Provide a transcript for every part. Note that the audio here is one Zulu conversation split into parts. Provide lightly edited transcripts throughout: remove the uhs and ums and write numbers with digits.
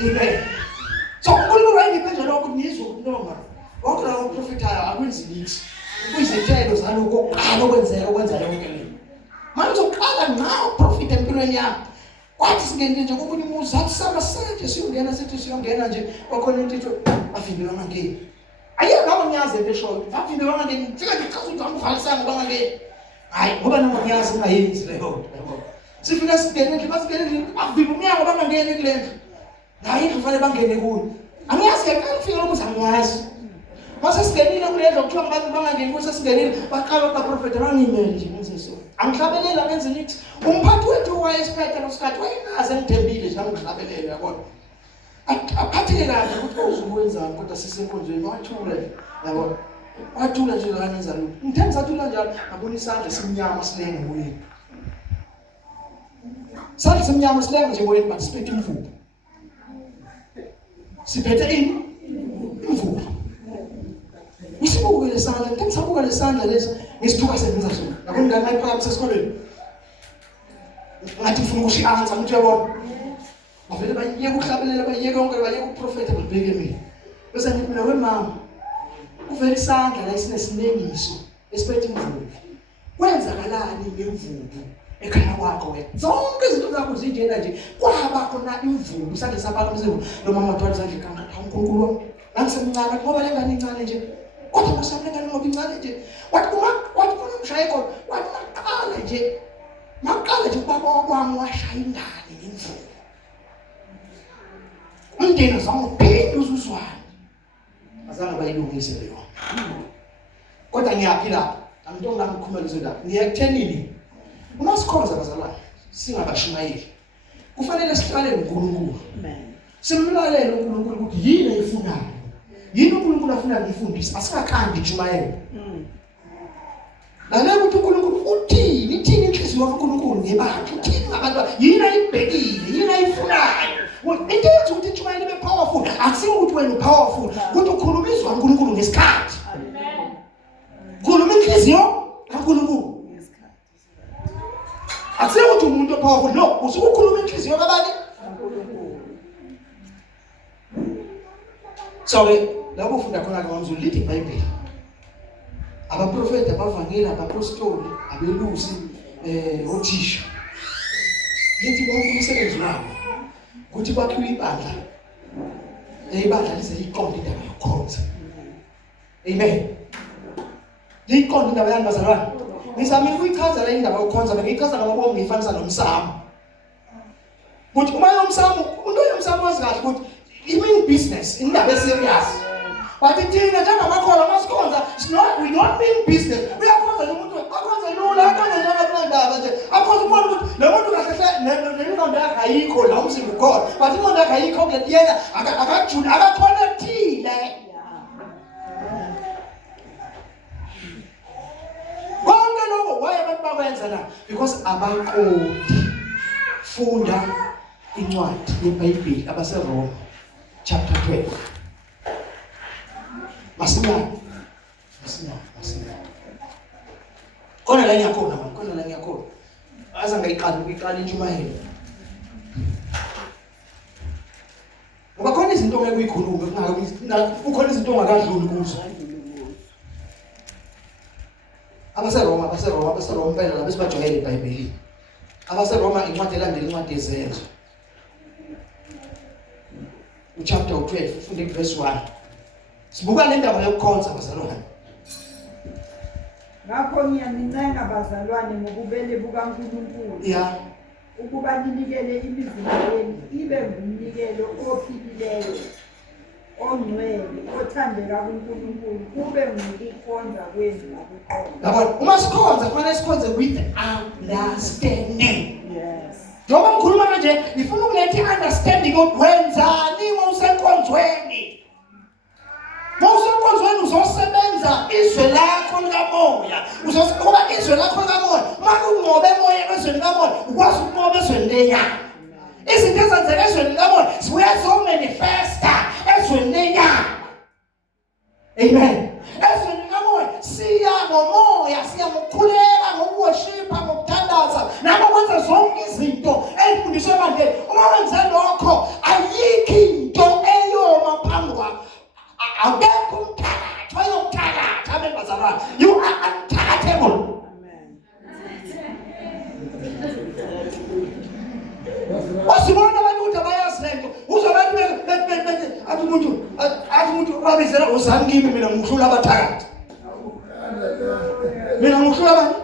Amen. So uNkulunkulu wayengiphendula ukuthi ngizwe ukunoma. Wonke lawo prophethayo akwenzi lithi. Kuyizithelo zaloko oqala okwenzeka okwenza yonke le. Manje uzoqala ngawo prophet empilweni yakho. Kwathi singene nje kubona umuzi athi samasanje siyongena sithi siyongena nje wakhona into afinde wangangeni. Ayeke ngabe ngiyazi besho afinde wangangeni fika nje chaza ukuthi angivalisanga bangangeni. Hayi ngoba noma ngiyazi ungayenzi leyo. Sifika singene nje basigene nje afinde umnyango bangangeni kulendlu. Hayi kufanele bangene kuyo. Angiyazi ngeke ngifike ukuthi angiyazi. Mase singenile kulendlu kuthiwa abantu bangangeni kuthi singenile baqala baprofeta bangimele nje ngiseso. Angihlabelela ngenze nithi umphathi wethu wayesiphethe nosikhathi wayenaze ngithembile nje angihlabelela yabona. Aphatheke kahle ukuthi uzokwenza kodwa sisenkonzweni wathule yabona. Wathula nje la ngenza lutho. Ngithemba sathula njalo ngabona isandla simnyama silenge moyeni. Sandla simnyama silenge nje moyeni but siphethe imvubu. Siphethe ini? Imvubu. Ngisibuke lesandla, ngisabuka lesandla lesi ngisithuka senza sona. Yabona ngani mayiphakathi sesikoleni. Ngathi ngifuna ukushiyanza ukuthi yabona. Bavele bayeke ukuhlabelela bayeke konke bayeke ukuprofeta babheke mina. Bese ngithi mina wemama. Uvela isandla la isinesinengiso esiphethe imvubu. Kwenzakalani ngemvubu ekhaya kwakho wena? Zonke izinto zakho zinjena nje. Kwaba khona imvubu isandla saphala umzimba lo mama wathwala isandla ekhanda uNkulunkulu. Nangisemncane ngoba lengane incane nje. Kodwa masamlengane ngoba incane nje. Wathi khona umshayeko wathi maqala nje ubaba kwami washaya ingane ngemvubu. Umndeni uzamubheka uzuzwana. Azange bayilungise leyo. Kodwa ngiyaphila angitonga ngikhumeleze la. Ngiyakuthenini. Uma sikhonza bazalwane singabashumayeli. Kufanele sihlale noNkulunkulu. Amen. Simlalele uNkulunkulu ukuthi yini ayifunayo. Yini uNkulunkulu afuna ngifundise asikakhandi jumayeli. Lalela ukuthi uNkulunkulu uthini inhliziyo kaNkulunkulu ngebantu. Uthini ngabantu yini ayibhekile yini ayifunayo. Into ethi ukuthi jumayeli ibe powerful akusiyo ukuthi wena powerful ukuthi ukhulumizwa uNkulunkulu ngesikhathi. Amen. Khuluma inhliziyo kaNkulunkulu. Akusiyo ukuthi umuntu opowerful no usukukhuluma inhliziyo kabani? So labo ufunda khona ngamazulu lithi iBhayibheli. Abaprofeti, abavangeli, abapostoli, abelusi, othisha. Lithi wonke umsebenzi wabo ukuthi bakhiwe ibandla. Ibandla lise liqonde indaba yokukhonza. Amen. Liqonde indaba yani bazalwane. Ngizama ukuyichaza la indaba yokukhonza bengiyichaza ngamabomu ngiyifanisa nomsamo. Ukuthi uma yomsamo umuntu yomsamo wasikahle ukuthi it mean business indaba eserious. But thina njengamakhola masikhonza we don't mean business. Uyakhonza umuntu akhonza lula akanye njengabandaba nje. Akhonza umuntu ukuthi lo muntu kahle nengqondo yakhe ayikho la umzimba ukhona. But ingqondo yakhe ayikho kule yena akajula akaconnectile. Konke lokho why abantu bakwenza na? Because abaqondi funda incwadi yeBhayibheli abaseRoma chapter 12. Masinyane. Kona la ngiyakhona manje, kona la ngiyakhona. Aza ngayiqala injumayelo. Ngoba khona izinto ngeke uyikhulume ukhona izinto ongakadluli kuzo. AbaseRoma phela labo sibajwayele iBhayibheli. AbaseRoma incwadi elandela incwadi yezenzo. Chapter 12 ufunde verse 1. Sibuka le ndaba yokukhonza bazalwane. Ngakho ngiyanincenga bazalwane ngobubele bukaNkulunkulu. Yeah. Ukuba ninikele imizimba yenu ibe ngumnikelo ophilileyo, ongcwele, othandeka kuNkulunkulu, kube ngukukhonza kwenu ngokuqonda. Yabona, uma sikhonza kufanele sikhonze with understanding. Yes. Njengoba ngikhuluma manje, ngifuna ukuletha understanding ukuthi wenzani uma usenkonzweni. Mawusenkonzweni uzosebenza izwe lakho likamoya. Uzokuba izwe lakho likamoya. Uma unqobe emoyeni ezweni likamoya, ukwazi ukunqoba ezweni lenyama. Izinto ezenzeka ezweni likamoya zibuya zomanifesta ezweni lenyama. Amen. Ezweni likamoya siya ngomoya, siya ngokukhuleka, ngokuworshipa, ngokuthandaza, nangokwenza zonke izinto ezifundiswe manje. Uma wenza lokho ayikho babizela uzani kimi mina ngihlula abathakathi. Mina ngihlula abantu.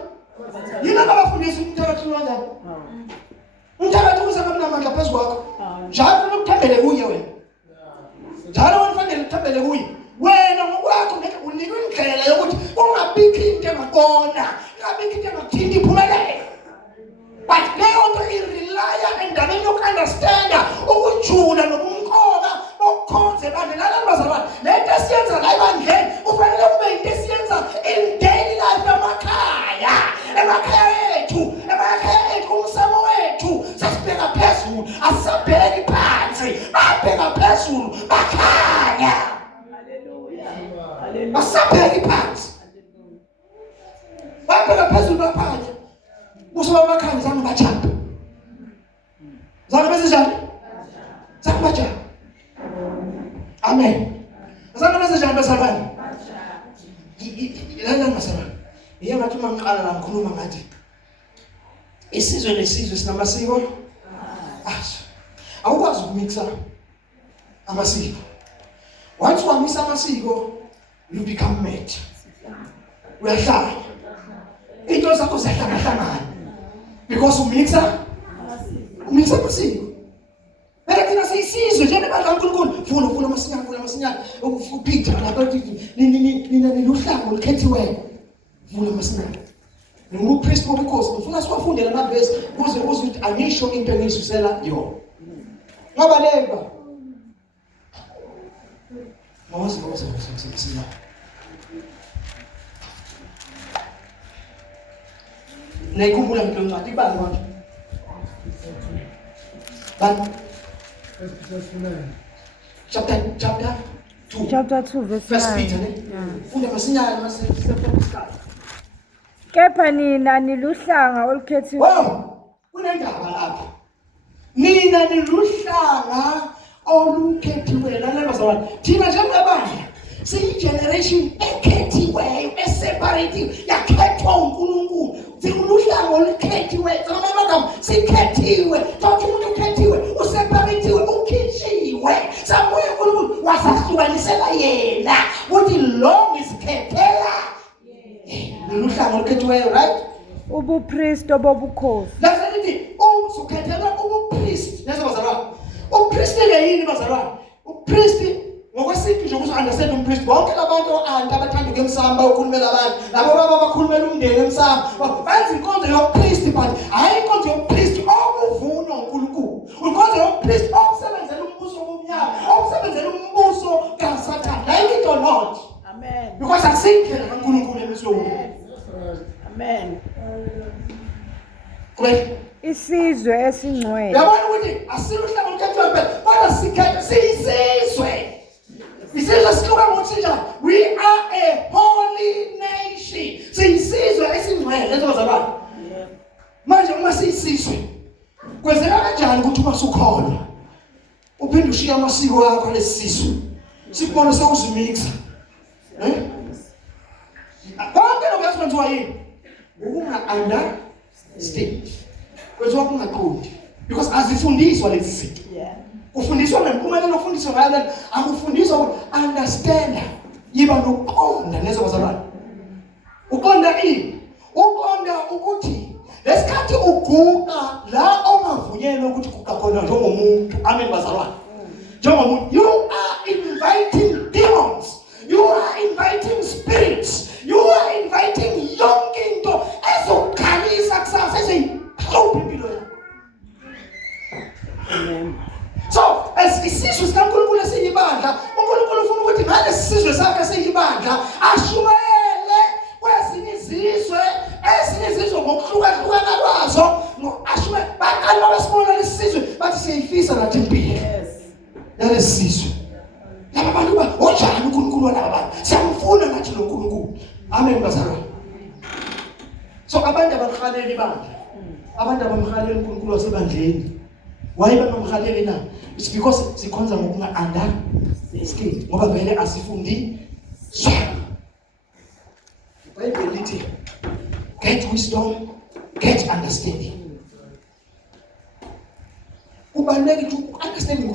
Yini abafundisa umthakathi kanjani? Umthakathi uzama namandla phezulu kwakho. Njalo ukuthembele kuye wena. Njalo wena uthembele kuye. Wena ngokwakho ngeke unikwe indlela yokuthi ungabikho into engakona, ungabikho into engakuthinta iphumelele. But leyo nto irelaya endabeni yoku-understanda ukujula nobumqoka bokukhonza ebandleni. Nalabo bazalwane, le nto esiyenza la ebandleni kufanele kube yinto esiyenza in daily life emakhaya ethu, umsamo wethu sasibheka phezulu, asisabheki phansi, babheka phezulu bakhanya. Asisabheki phansi, babheka phezulu bakhanya. Usuba bakhanya zange bajampa. Zange bezijampa? Zange bajampa. Amen. Zange bezijampa bazalwane. Lana bazalwane. Yeye ngathi mangiqala la ngikhuluma ngathi isizwe nesizwe sinamasiko. Awukwazi ukumixa amasiko. Once wamisa amasiko, you become mad. Uyahlala. Into zakho ziyahlangana. Because umixa amasiko. Phela thina siyisizwe njengebandla kaNkulunkulu. Funa amasinyane. Uphitha lapha nina niluhlango olukhethiweyo. Funa amasinyane. Ngobupriest bobukhosi ngifuna siwafundele amavesi ukuze ukuthi angisho into engiyisusela yona. Ngabaleka. Mawuze. Nayikhumbula into encane ibani manje. Bani? Chapter 2. Chapter 2 verse 9. Funda masinyane masisepha. Kepha nina niluhlanga olukhethiwe. Wow! Kunendaba lapha. Nina niluhlanga olukhethiwe. Lalela bazalwane. Thina njengebandla siyigeneration ekhethiweyo, eseparative, yakhethwa uNkulunkulu. Siluhlanga olukhethiwe. Samamagama sikhethiwe. Sonke umuntu ukhethiwe, useparatiwe, ukhishiwe. Sabuye uNkulunkulu wasahlukanisela yena. Uthi lo ngisikhethela. Niluhlanga olukhethiweyo, right? Ubupriest obobukhosi. Lapha lithi usukhethelwa ubupriest. Lezo bazalwane. Upriest ke yini bazalwane? Upriest ngokwesintu nje ukuzo-understand umpriest. Bonke abantu abathanda ukuyemsamba ukhulumela abantu. Labo baba bakhulumela umndeni emsamba. Benza inkonzo yobupriest but hayi inkonzo yobupriest okuvunwa uNkulunkulu. Inkonzo yobupriest okusebenzela umbuso womnyama, okusebenzela umbuso kaSathane. Like it or not. Amen. Because asikho kaNkulunkulu emisweni. Amen. Great. Isizwe esingcwele. Yabona ukuthi asiluhlanga olukhethiwe phela, kodwa sikhethe siyisizwe. Isizwe sihluka ngokuthi njani? We are a holy nation. Siyisizwe esingcwele lezo bazalwane. Manje uma siyisizwe, kwenzeka kanjani ukuthi uma sukholwa uphinde ushiya amasiko akho lesizwe? Sikubona sokuzimixa. Konke lokho esikwenziwa yini? Ukunga-understand. Kwenziwa kungaqondi. Because azifundiswa lezi zinto. Kufundiswa ngempumelelo, ufundiswa ngayo, akufundiswa uku-understand. Yiba nokuqonda lezo bazalwane. Uqonda ini? Uqonda ukuthi lesikhathi uguqa la ongavunyelwe ukuthi guqa khona njengomuntu. Amen bazalwane. Njengomuntu, you are inviting demons. You are inviting spirits. You are inviting yonke into ezokhalisa kusasa ezihlupha impilo yakho. Amen. So, as isizwe sikaNkulunkulu esiyibandla, uNkulunkulu ufuna ukuthi ngale sizwe sakhe esiyibandla ashumayele kwezinye izizwe ngokuhlukahlukana kwazo, ashumayele baqala babesibona lesizwe bathi siyayifisa nathi impilo. Yalesi sizwe. Laba bantu onjani uNkulunkulu walaba bantu? Siyamfuna nathi lo uNkulunkulu. Amen bazalwane. So abantu abakhaleli ibandla. Abantu abamkhaleli uNkulunkulu wasebandleni. Why bamkhaleli na? It's because sikhonza ngokunga-understand. Ngoba vele asifundi sona. Bible lithi get wisdom, get understanding. Ubalulekile ukuthi understanding